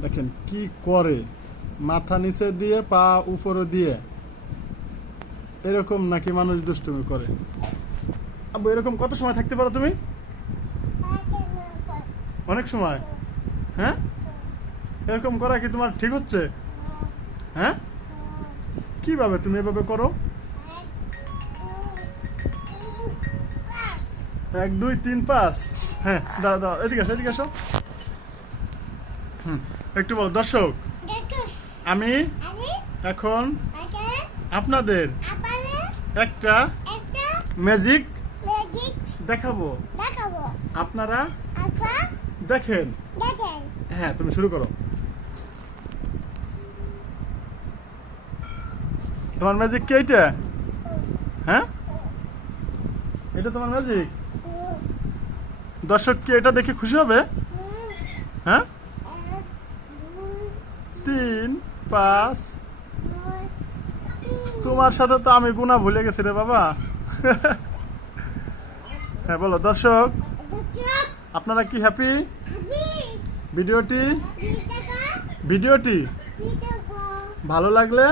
দেখেন, কি করে? মাথা নিচে দিয়ে, পা উপরে দিয়ে। এরকম নাকি মানুষ দুষ্টুমি করে? আব্বু, এরকম কত সময় থাকতে পারো তুমি? অনেক সময়? হ্যাঁ? এরকম করা কি তোমার ঠিক হচ্ছে? হ্যাঁ? কীভাবে তুমি এভাবে করো? এক, দুই, তিন, পাঁচ। হ্যাঁ দাঁড়া দাঁড়া এদিকে আসো এদিকে আসো। হুম। একটু বলো দর্শক আমি এখন আপনাদের একটা ম্যাজিক দেখাবো। আপনারা দেখেন। হ্যাঁ তুমি শুরু করো। তোমার ম্যাজিক কে এটা হ্যাঁ? এটা তোমার ম্যাজিক দর্শক কি এটা দেখে খুশি হবে? হ্যাঁ তিন পাঁচ তোমার সাথে তো আমি গুণা ভুলে গেছি রে বাবা। হ্যাঁ বলো দর্শক আপনারা কি হ্যাপি ভিডিওটি? ভিডিওটি? ভালো লাগলে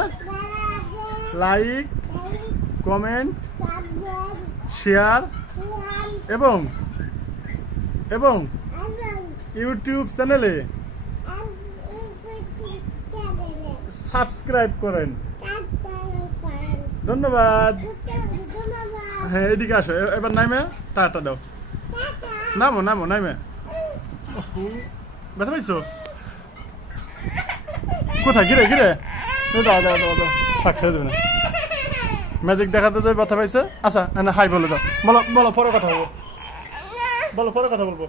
লাইক কমেন্ট শেয়ার এবং এবং ইউটিউব চ্যানেলে সাবস্ক্রাইব করেন। ধন্যবাদ। হ্যাঁ এদিকে আসো। এবার নাইমে টাটা দাও। নামো নামো নাইমে। ব্যথা পাইছো? কোথায়? গিরে গিরে দাও দাও দাও দাও। থাক ছেড়ে দেবে না। ম্যাজিক দেখাতে যে ব্যথা পাইছে? আচ্ছা হাই বলে দাও। বলো বলো পরে কথা বলব। বলো পরে কথা বলব।